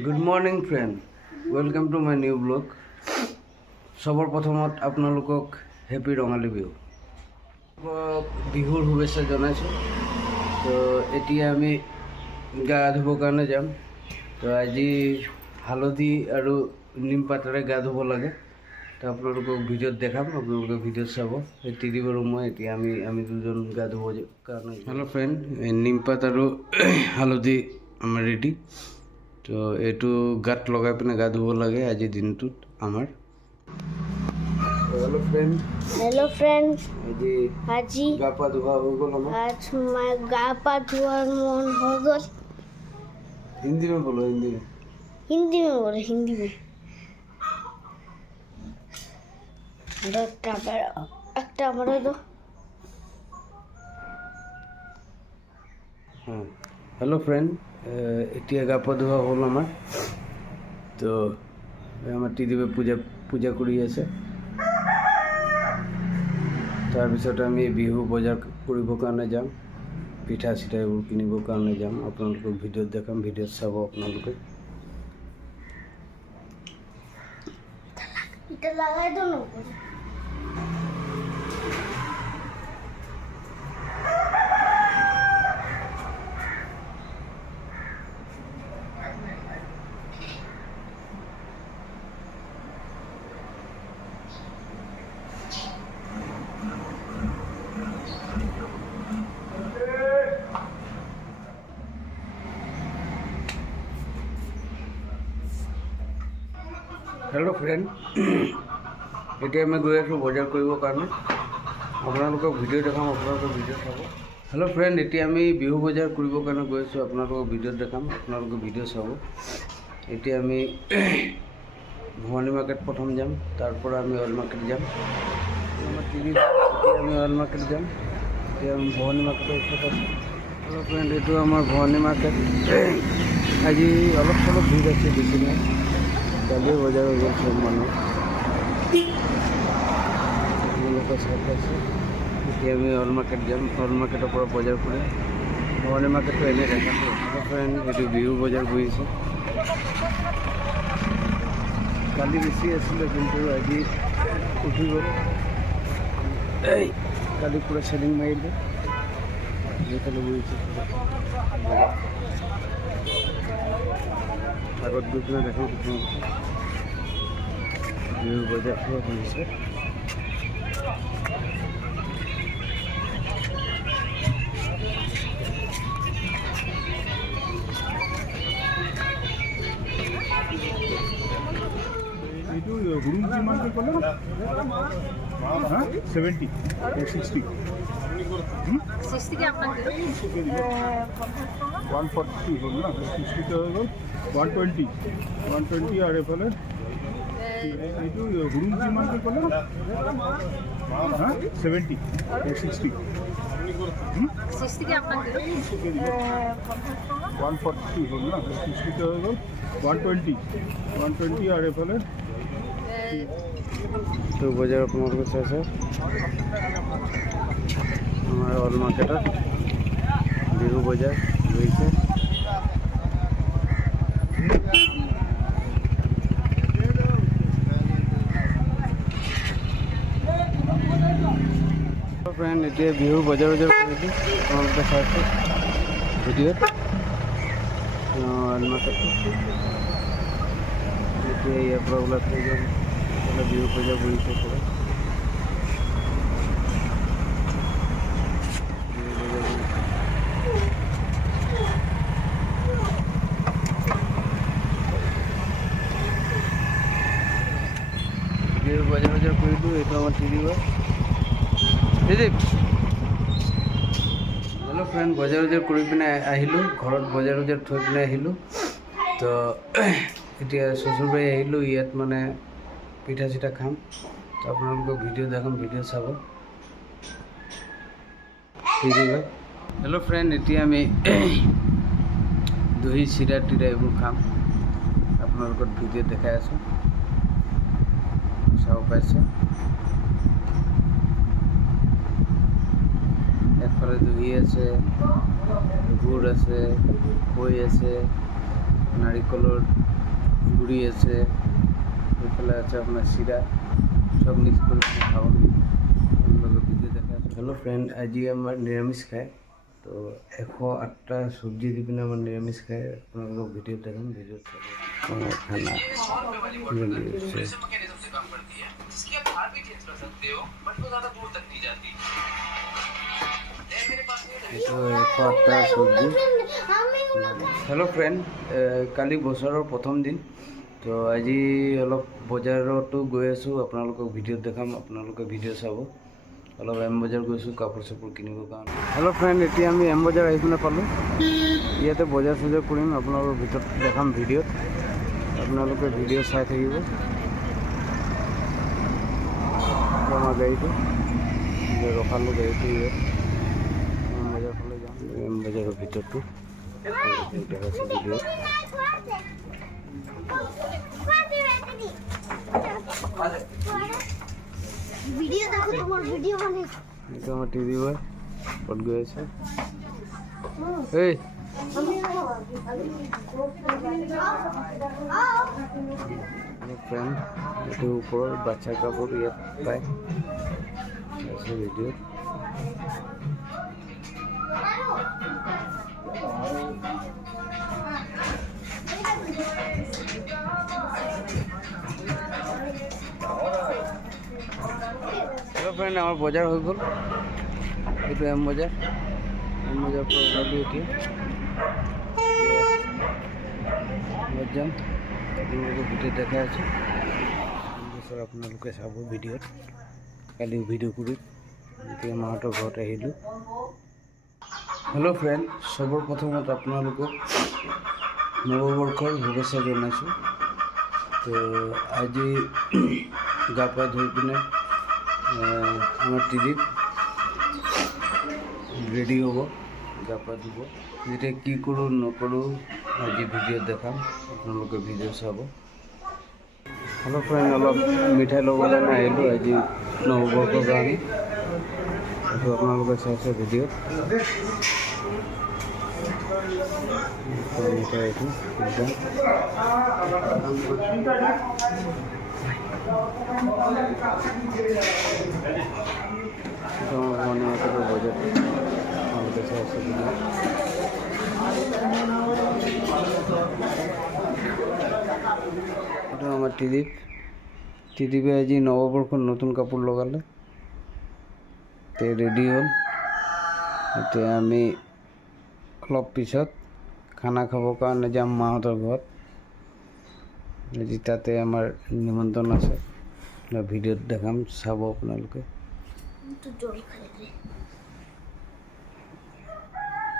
Good morning friend. Welcome to my new blog. সবৰ প্ৰথমত আপোনালোকক হেপী ৰঙালী বিহু। বিহুৰ শুভেচ্ছা জনাইছোঁ। তো এতিয়া আমি গা ধুবৰ কাৰণে যাম। তো আজি হালধি আৰু নিম পাতেৰে গা ধুব লাগে। তো আপোনালোকক ভিডিঅ'ত দেখাম, আপোনালোকে ভিডিঅ'ত চাব। এই তিৰিব আৰু মই এতিয়া আমি দুজন গা ধুব কাৰণে। হেল্ল' ফ্ৰেণ্ড, নিম পাত আৰু হালধি আমাৰ ৰেডি। তো এইটো গাত লগাই পিনে গা ধুব লাগে আজিৰ দিনটোত আমাৰ। হেল্ল' ফ্ৰেণ্ড, আজি গা পা ধোৱা হৈ গ'ল আমাৰ। आज मैं गा पा धुआ मन हो गल। हिंदी में बोलो, हिंदी में बोले हिंदी में। একটা বড় দো। হ্যাঁ, হেল্ল' ফ্ৰেণ্ড, এতিয়া গা পা ধোৱা হ'ল আমাৰ। তো আমাৰ তিৰিবে পূজা কৰি আছে। তাৰপিছত আমি বিহু বজাৰ কৰিবৰ কাৰণে যাম, পিঠা চিঠা এইবোৰ কিনিবৰ কাৰণে যাম। আপোনালোকক ভিডিঅ'ত দেখাম, ভিডিঅ'ত চাব আপোনালোকে। এটা লাগাই দো না। হেল্ল' ফ্ৰেণ্ড, এতিয়া আমি গৈ আছোঁ বজাৰ কৰিবৰ কাৰণে। আপোনালোকক ভিডিঅ' দেখাম, আপোনালোকে ভিডিঅ' চাব। হেল্ল' ফ্ৰেণ্ড, এতিয়া আমি বিহু বজাৰ কৰিবৰ কাৰণে গৈ আছোঁ। আপোনালোকক ভিডিঅ'ত দেখাম, আপোনালোকে ভিডিঅ' চাব। এতিয়া আমি ভৱানী মাৰ্কেট প্ৰথম যাম, তাৰপৰা আমি অইল মাৰ্কেট যাম। আমাৰ এতিয়া আমি অইল মাৰ্কেট যাম। এতিয়া আমি ভৱানী মাৰ্কেটৰ ওচৰত আছোঁ। হেল্ল' ফ্ৰেণ্ড, এইটো আমাৰ ভৱানী মাৰ্কেট। আজি অলপ চলপ ভিৰ আছে, বেছি নাই। কালিও বজাৰ হৈ গ'ল চব মানুহ। আপোনালোকে চাই পাইছে। এতিয়া আমি অইল মাৰ্কেট যাম, অইল মাৰ্কেটৰ পৰা বজাৰ কৰিম। ভৱানী মাৰ্কেটটো এনেই দেখাছোঁ। ফ্ৰেণ্ড, এইটো বিহু বজাৰ কৰিছে। কালি বেছি আছিলে, কিন্তু আজি উঠি গ'ল। কালি পূৰা চেলিং মাৰিলে। সেইফালে বহিছে আগত গৈ পিনে দেখোঁ বিহু বজাৰটো হৈছে। এইটো ৰুম কিমানকৈ ক'লে? 70 60 60 আপনাকে 140 হ'ল না, 60 হৈ গ'ল। 120 আৰু এইফালে এইটো ৰুম কিমানকৈ ক'লে? 70 60 60 আপনাকে 140 হ'ল না, 60 হৈ গ'ল। 120 আৰু এইফালে তো বজাৰ আপোনালোকে চাইছে আমাৰ অইল মাৰ্কেটত বিহু বজাৰ গৈছে। ফ্ৰেণ্ড, এতিয়া বিহু বজাৰ কৰিছোঁ, আপোনালোকে চাইছে ভিডিঅ'ত অইল মাৰ্কেটটো। এতিয়া ইয়াৰ পৰা ওলাই থৈ যাম, বিহু বজাৰ কৰিছে পুৰা। বিহু বজাৰ কৰিলোঁ। এইটো আমাৰ তিৰিব। হেল্ল' ফ্ৰেণ্ড, বজাৰ কৰি পিনে আহিলোঁ, ঘৰত বজাৰ থৈ পিনে আহিলোঁ। তো এতিয়া শ্বশুৰবাৰী আহিলোঁ, ইয়াত মানে পিঠা চিঠা খাম। তো আপোনালোকক ভিডিঅ' দেখাম, ভিডিঅ' চাব। হেল্ল' ফ্ৰেণ্ড, এতিয়া আমি দহি চিৰা তিৰা এইবোৰ খাম। আপোনালোকক ভিডিঅ'ত দেখাই আছোঁ, চাব পাইছে। একফালে দহি আছে, গুড় আছে, খৈ আছে, নাৰিকলৰ গুড়ি আছে, এইফালে আছে আপোনাৰ চিৰা, সব মিক্স কৰি খাব আপোনালোকে ভিডিঅ' দেখা আছে। হেল্ল' ফ্ৰেণ্ড, আজি আমাৰ নিৰামিষ খায়, তো 108টা চব্জি দি পিনে আমাৰ নিৰামিষ খায়। আপোনালোকক ভিডিঅ'ত দেখাম, ভিডিঅ'ত চাব খানা এইটো 108টা চব্জি। হেল্ল' ফ্ৰেণ্ড, কালি বছৰৰ প্ৰথম দিন, তো আজি অলপ বজাৰতো গৈ আছোঁ, আপোনালোকক ভিডিঅ'ত দেখাম, আপোনালোকে ভিডিঅ' চাব। অলপ এম বজাৰ গৈছোঁ কাপোৰ চাপোৰ কিনিবৰ কাৰণে। হেল্ল' ফ্ৰেণ্ড, এতিয়া আমি এম বজাৰ আহি পিনে পালোঁ। ইয়াতে বজাৰ চজাৰ কৰিম, আপোনালোকৰ ভিতৰত দেখাম ভিডিঅ'ত, আপোনালোকে ভিডিঅ' চাই থাকিব। আমাৰ গাড়ীটো ৰখালোঁ, গাড়ীটো ইয়াত এম বজাৰ ফালে যাম। এম বজাৰৰ ভিতৰটো দেখাইছোঁ ভিডিঅ'ত। ভিডিও দেখো, তোমাৰ ভিডিও বানাই। এইটো আমাৰ টিভি বয় ক'ত গৈ আছে। এই ফ্ৰেণ্ড, এইটো ওপৰৰ বাচ্চাৰ কাপোৰ ইয়াত পায় আছে ভিডিঅ'ত। হেল্ল' ফ্ৰেণ্ড, আমাৰ বজাৰ হৈ গ'ল। এইটো এম বজাৰ পৰা ওলালোঁ এতিয়া যাম। আপোনালোকে ভিডিঅ' দেখাই আছোঁ, বছৰ আপোনালোকে চাব ভিডিঅ'ত। কালি ভিডিঅ' কৰি এতিয়া মাহঁতৰ ঘৰত আহিলোঁ। হেল্ল' ফ্ৰেণ্ড, চবৰ প্ৰথমত আপোনালোকক নৱবৰ্ষৰ শুভেচ্ছা জনাইছোঁ। তো আজি গা পা ধুই পিনে আমাৰ টিভিত ৰেডি হ'ব, গা পা ধুব। যেতিয়া কি কৰোঁ নকৰোঁ আজি ভিডিঅ'ত দেখাম, আপোনালোকে ভিডিঅ' চাব। হেল্ল' ফ্ৰেণ্ড, অলপ মিঠাই ল'বলৈ আহিলোঁ আজি নৱবৰ্ষৰ কাৰণে, এইটো আপোনালোকে চাইছে ভিডিঅ'ত। মিঠাই এইটো একদম বজাৰ আপোনালোকে চাইছে ভিডিঅ'। এইটো আমাৰ টিডিপে আজি নৱবৰ্ষৰ নতুন কাপোৰ লগালে, তে ৰেডি হ'ল। এতিয়া আমি অলপ পিছত খানা খাবৰ কাৰণে যাম মাহঁতৰ ঘৰত। আজি তাতে আমাৰ নিমন্ত্ৰণ আছে, ভিডিঅ'ত দেখাম, চাব আপোনালোকে।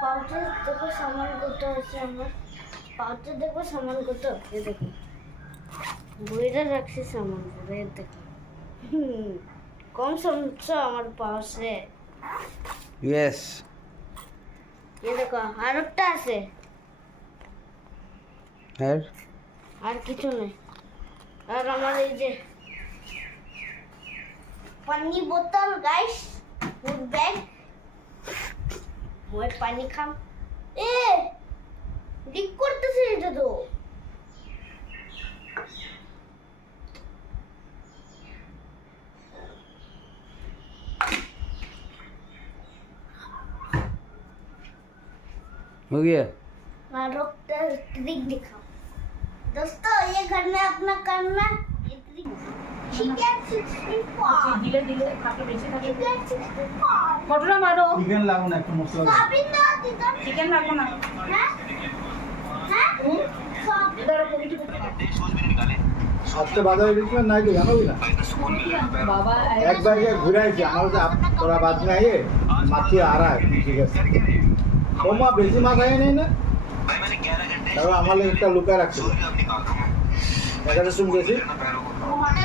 পাউচে দেখো সামান কত আছে আমার, পাউচে দেখো সামান কত, এ দেখো বইটা রাখছি সামান করে, দেখো কম সমস্যা আমার পাউচে। ইয়েস, এ দেখো আর একটা আছে, আর কিছু নেই। আর আমার এই যে পানি বোতল, গাইস ফুড ব্যাগ, মই পানি খাম। এ লিক করতেছে এটা তো। हो गया। डॉक्टर ट्रिक दिखाओ दोस्तों, ये घर में अपना करना ये ट्रिक। चिकन 65 দিলে দিলে কাকে বেশি থাকে चिकन 65 ফটোটা মারো চিকেন লাগো না, একটু মশলা सोयाबीन ना चिकन চিকেন রাখবো না है सोयाबीन ধরো কমিটি আজকে বাজারে গেছিলেন নাই তো জানোবি না, বাবা একবার গিয়ে ঘুরে আইছি। আমার যে তোরা বাদ নাই মাছি আড়াই, ঠিক আছে তোমা বেশি মাছ আয় নেই না, তারপর আমার একটা লুকায় রাখছি এখানে শুন গেছি।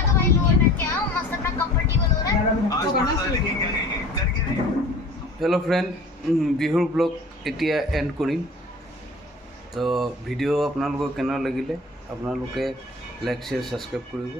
तो भाई लोग में क्या मस्त अपना कंफर्टेबल हो रहा है। হেল্ল' ফ্ৰেণ্ড, বিহুৰ ব্লগ এতিয়া এণ্ড কৰিম। তো ভিডিঅ' আপোনালোকৰ কেনে লাগিলে আপোনালোকে লাইক শ্বেয়াৰ ছাবস্ক্ৰাইব কৰিব।